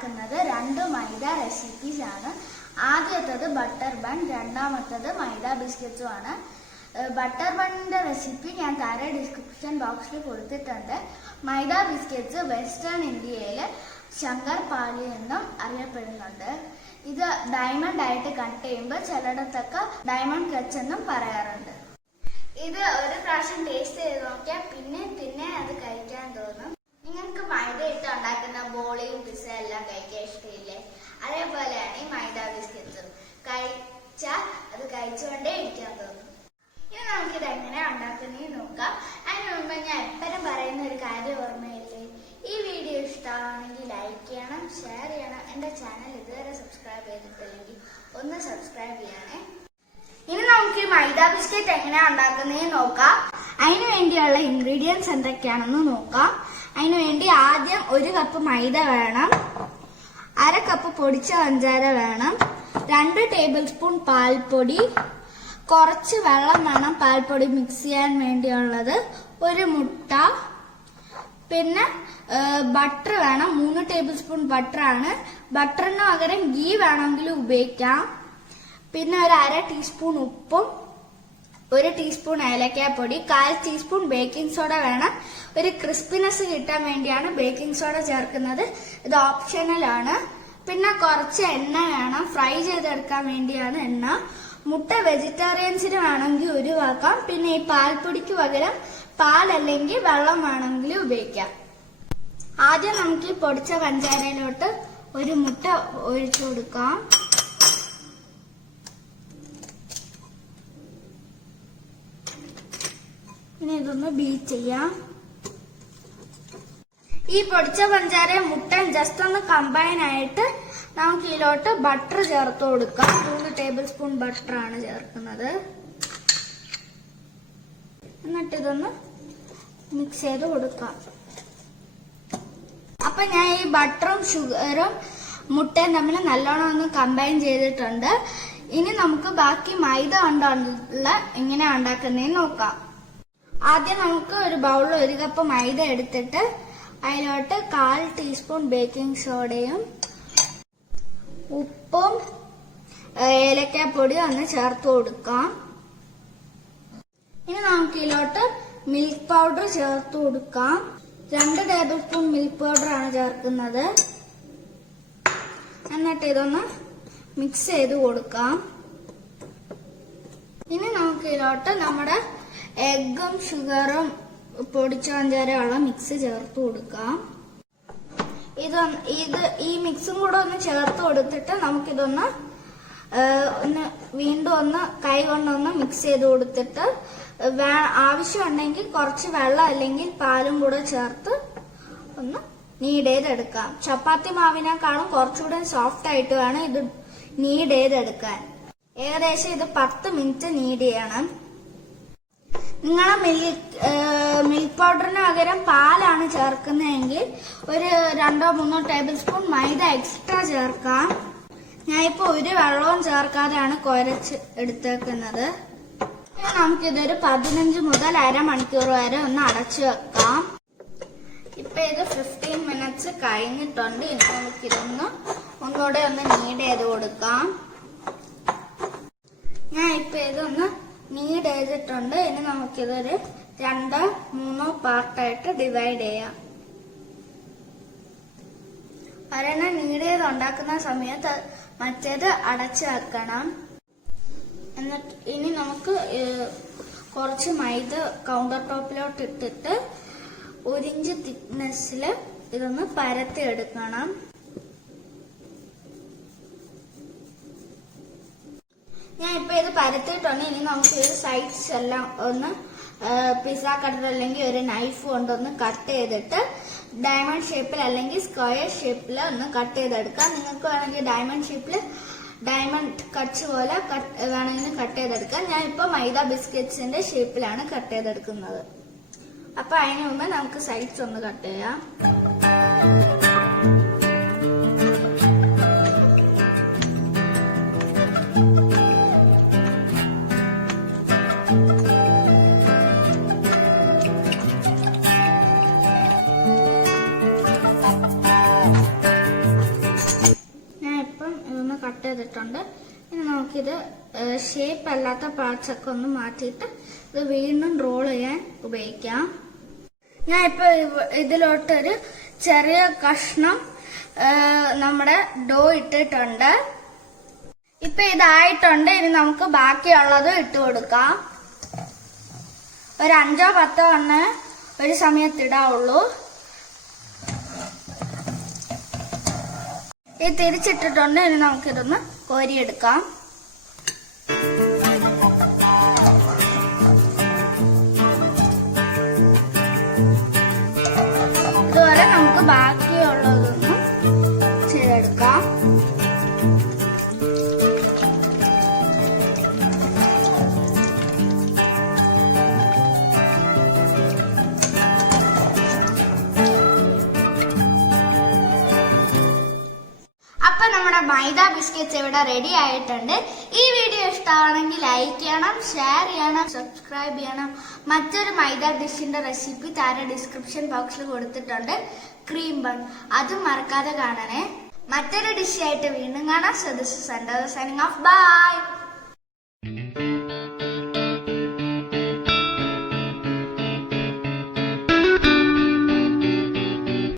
ഉണ്ടാക്കുന്നത് 2 മൈദ റെസിപ്പീസ് ആണ്. ആദ്യത്തേത് ബട്ടർ ബൺ, രണ്ടാമത്തേത് മൈദ ബിസ്ക്കറ്റ്സും ആണ്. ബട്ടർ ബണ്ണിന്റെ റെസിപ്പി ഞാൻ താഴെ ഡിസ്ക്രിപ്ഷൻ ബോക്സിൽ കൊടുത്തിട്ടുണ്ട്. മൈദ ബിസ്ക്കറ്റ്സ് വെസ്റ്റേൺ ഇന്ത്യയിൽ ശങ്കർപാളി എന്നും അറിയപ്പെടുന്നുണ്ട്. ഇത് ഡയമണ്ട് ആയിട്ട് കട്ട് ചെയ്യുമ്പോൾ ചിലയിടത്തൊക്കെ ഡയമണ്ട് കച്ച് എന്നും പറയാറുണ്ട്. ഇത് ഒരു പ്രാവശ്യം ടേസ്റ്റ് ചെയ്ത് നോക്കിയാൽ പിന്നെ അത് കഴിക്കാൻ തോന്നും. നിങ്ങൾക്ക് മൈദ ഇട്ട് ഉണ്ടാക്കുന്ന ബോളിയും പിസ്സ എല്ലാം കഴിക്കാൻ ഇഷ്ടമില്ലേ? അതേപോലെയാണ് ഈ മൈദ ബിസ്ക്കറ്റ്സും. കഴിച്ചാൽ അത് കഴിച്ചുകൊണ്ടേ ഇരിക്കാൻ തോന്നും. ഇനി നമുക്കിത് എങ്ങനെ ഉണ്ടാക്കുന്നതെന്ന് നോക്കാം. അതിന് മുമ്പ് ഞാൻ എപ്പോഴും പറയുന്ന ഒരു കാര്യം ഓർമ്മയില്ലേ? ഈ വീഡിയോ ഇഷ്ടമാണെങ്കിൽ ലൈക്ക് ചെയ്യണം, ഷെയർ ചെയ്യണം. എൻ്റെ ചാനൽ ഇതുവരെ സബ്സ്ക്രൈബ് ചെയ്തിട്ടില്ലെങ്കിൽ ഒന്ന് സബ്സ്ക്രൈബ് ചെയ്യണേ. ഇനി നമുക്ക് ഈ മൈദ ബിസ്ക്കറ്റ് എങ്ങനെയാ ഉണ്ടാക്കുന്നതെന്ന് നോക്കാം. അതിനു വേണ്ടിയുള്ള ഇൻഗ്രീഡിയൻസ് എന്തൊക്കെയാണെന്ന് നോക്കാം. അതിനു വേണ്ടി ആദ്യം 1 കപ്പ് മൈദ വേണം, 1/2 കപ്പ് പൊടിച്ച പഞ്ചാര വേണം, 2 ടേബിൾ സ്പൂൺ പാൽപ്പൊടി, കുറച്ച് വെള്ളം വേണം പാൽപ്പൊടി മിക്സ് ചെയ്യാൻ വേണ്ടിയുള്ളത്, 1 മുട്ട, പിന്നെ ബട്ടർ വേണം, 3 ടേബിൾ സ്പൂൺ ബട്ടർ ആണ്. ബട്ടറിന് പകരം ഗീ വേണമെങ്കിലും ഉപയോഗിക്കാം. പിന്നെ 1/2 ടീസ്പൂൺ ഉപ്പും, 1 ടീസ്പൂൺ ഏലക്കാപ്പൊടി, 1/4 ടീസ്പൂൺ ബേക്കിംഗ് സോഡ വേണം. ഒരു ക്രിസ്പിനെസ് കിട്ടാൻ വേണ്ടിയാണ് ബേക്കിംഗ് സോഡ ചേർക്കുന്നത്. ഇത് ഓപ്ഷണൽ ആണ്. പിന്നെ കുറച്ച് എണ്ണ വേണം, ഫ്രൈ ചെയ്തെടുക്കാൻ വേണ്ടിയാണ് എണ്ണ. മുട്ട വെജിറ്റേറിയൻസിന് വേണമെങ്കിൽ ഒഴിവാക്കാം. പിന്നെ ഈ പാൽപ്പൊടിക്ക് പകരം പാൽ അല്ലെങ്കിൽ വെള്ളം വേണമെങ്കിൽ ഉപയോഗിക്കാം. ആദ്യം നമുക്ക് ഈ പൊടിച്ച പഞ്ചാരയിലോട്ട് 1 മുട്ട ഒഴിച്ചു കൊടുക്കാം. ഇനി ഇതൊന്ന് ബീറ്റ് ചെയ്യാം. ഈ പൊടിച്ച പഞ്ചാരയും മുട്ടയും ജസ്റ്റ് ഒന്ന് കമ്പൈൻ ആയിട്ട് നമുക്ക് ഇതിലോട്ട് ബട്ടർ ചേർത്ത് കൊടുക്കാം. 3 ടേബിൾ സ്പൂൺ ബട്ടർ ആണ് ചേർക്കുന്നത്. എന്നിട്ട് ഇതൊന്ന് മിക്സ് ചെയ്ത് കൊടുക്കാം. അപ്പൊ ഞാൻ ഈ ബട്ടറും ഷുഗറും മുട്ടയും തമ്മിൽ നല്ലോണം ഒന്ന് കമ്പൈൻ ചെയ്തിട്ടുണ്ട്. ഇനി നമുക്ക് ബാക്കി മൈദ കൊണ്ടുള്ള എങ്ങനെയാ ഉണ്ടാക്കുന്നതെന്ന് നോക്കാം. ആദ്യം നമുക്ക് ഒരു ബൗളിൽ 1 കപ്പ് മൈദ എടുത്തിട്ട് അതിലോട്ട് 1/4 ടീസ്പൂൺ ബേക്കിംഗ് സോഡയും ഉപ്പും ഏലക്കാപ്പൊടിയും ഒന്ന് ചേർത്ത് കൊടുക്കാം. ഇനി നമുക്ക് ഇതിലോട്ട് മിൽക്ക് പൗഡർ ചേർത്ത് കൊടുക്കാം. 2 ടേബിൾ സ്പൂൺ മിൽക്ക് പൗഡർ ആണ് ചേർക്കുന്നത്. എന്നിട്ട് ഇതൊന്ന് മിക്സ് ചെയ്ത് കൊടുക്കാം. ഇനി നമുക്ക് ഇതിലോട്ട് നമ്മുടെ എഗ്ഗും ഷുഗറും പൊടിച്ച പഞ്ചാരയുള്ള മിക്സ് ചേർത്ത് കൊടുക്കാം. ഈ മിക്സും കൂടെ ഒന്ന് ചേർത്ത് കൊടുത്തിട്ട് നമുക്കിതൊന്ന് വീണ്ടും ഒന്ന് കൈ കൊണ്ടൊന്ന് മിക്സ് ചെയ്ത് കൊടുത്തിട്ട് ആവശ്യമുണ്ടെങ്കിൽ കുറച്ച് വെള്ളം അല്ലെങ്കിൽ പാലും കൂടെ ചേർത്ത് ഒന്ന് നീഡ് ചെയ്തെടുക്കാം. ചപ്പാത്തി മാവിനേക്കാളും കുറച്ചുകൂടെ സോഫ്റ്റ് ആയിട്ട് വേണം ഇത് നീഡ് ചെയ്തെടുക്കാൻ. ഏകദേശം ഇത് 10 മിനിറ്റ് നീഡ് ചെയ്യണം. നിങ്ങളെ മിൽക്ക് പൗഡറിന് പകരം പാലാണ് ചേർക്കുന്നതെങ്കിൽ ഒരു 2-3 ടേബിൾ സ്പൂൺ മൈദ എക്സ്ട്രാ ചേർക്കാം. ഞാനിപ്പോ ഒരു വെള്ളവും ചേർക്കാതെയാണ് കുഴച്ച് എടുത്തേക്കുന്നത്. നമുക്കിതൊരു 15 മുതൽ അരമണിക്കൂർ വരെ ഒന്ന് അടച്ചു വെക്കാം. ഇപ്പൊ ഇത് 15 മിനിറ്റ്സ് കഴിഞ്ഞിട്ടുണ്ട്. ഇനി നമുക്കിതൊന്ന് ഒന്നുകൂടെ ഒന്ന് നീഡ് ചെയ്ത് കൊടുക്കാം. ഞാൻ ഇപ്പൊ ഇതൊന്ന് നീഡ് ചെയ്തിട്ടുണ്ട്. ഇനി നമുക്കിതൊരു 2-3 പാർട്ടായിട്ട് ഡിവൈഡ് ചെയ്യാം. ഒരെണ്ണം നീഡ് ചെയ്ത് ഉണ്ടാക്കുന്ന സമയത്ത് മറ്റേത് അടച്ചു വെക്കണം. എന്നിട്ട് ഇനി നമുക്ക് കുറച്ച് മൈദ കൗണ്ടർ ടോപ്പിലോട്ട് ഇട്ടിട്ട് 1 ഇഞ്ച് തിക്നെസ്സിൽ ഇതൊന്ന് പരത്തി എടുക്കണം. ഞാൻ ഇപ്പൊ ഇത് പരത്തിയിട്ടുണ്ട്. ഇനി നമുക്ക് ഇത് സൈഡ്സ് എല്ലാം ഒന്ന് പിസ്സ കട്ടർ അല്ലെങ്കിൽ ഒരു നൈഫ് കൊണ്ടൊന്ന് കട്ട് ചെയ്തിട്ട് ഡയമണ്ട് ഷേപ്പിൽ അല്ലെങ്കിൽ സ്ക്വയർ ഷേപ്പിൽ ഒന്ന് കട്ട് ചെയ്തെടുക്കാം. നിങ്ങൾക്ക് വേണമെങ്കിൽ ഡയമണ്ട് ഷേപ്പിൽ ഡയമണ്ട് കട്ട്സ് പോലെ വേണമെങ്കിൽ കട്ട് ചെയ്തെടുക്കാം. ഞാൻ ഇപ്പൊ മൈദ ബിസ്ക്കറ്റ്സിന്റെ ഷേപ്പിലാണ് കട്ട് ചെയ്തെടുക്കുന്നത്. അപ്പൊ അതിന് മുമ്പ് നമുക്ക് സൈഡ്സ് ഒന്ന് കട്ട് ചെയ്യാം. ഇനി നമുക്കിത് ഷേപ്പ് അല്ലാത്ത പാർട്സ് ഒക്കെ ഒന്ന് മാറ്റിയിട്ട് ഇത് വീണ്ടും റോൾ ചെയ്യാൻ ഉപയോഗിക്കാം. ഞാൻ ഇപ്പൊ ഇതിലോട്ടൊരു ചെറിയ കഷ്ണം നമ്മുടെ ഡോ ഇട്ടിട്ടുണ്ട്. ഇപ്പൊ ഇതായിട്ടുണ്ട്. ഇനി നമുക്ക് ബാക്കിയുള്ളത് ഇട്ട് കൊടുക്കാം. ഒരു 5-10 എണ്ണ ഒരു സമയത്തിടാവുള്ളൂ. ഇത് തിരിച്ചിട്ടിട്ടുണ്ട്. ഇനി നമുക്കിതൊന്ന് കോരിയെടുക്കാം. ഇതുപോലെ നമുക്ക് ബാക്കിയുള്ളതൊന്നും ചെയ്തെടുക്കാം. അപ്പൊ നമ്മുടെ മൈദ ബിസ്ക്കറ്റ്സ് ഇവിടെ റെഡി ആയിട്ടുണ്ട്. ഈ വീഡിയോ ഇഷ്ടമാണെങ്കിൽ ലൈക്ക് ചെയ്യണം, ഷെയർ ചെയ്യണം, സബ്സ്ക്രൈബ് ചെയ്യണം. മറ്റൊരു മൈദ ഡിഷിന്റെ റെസിപ്പി താഴെ ഡിസ്ക്രിപ്ഷൻ ബോക്സിൽ കൊടുത്തിട്ടുണ്ട്, ക്രീം ബൺ. അതും മറക്കാതെ കാണണേ. മറ്റൊരു ഡിഷായിട്ട് വീണ്ടും കാണാം. So this is signing off. By.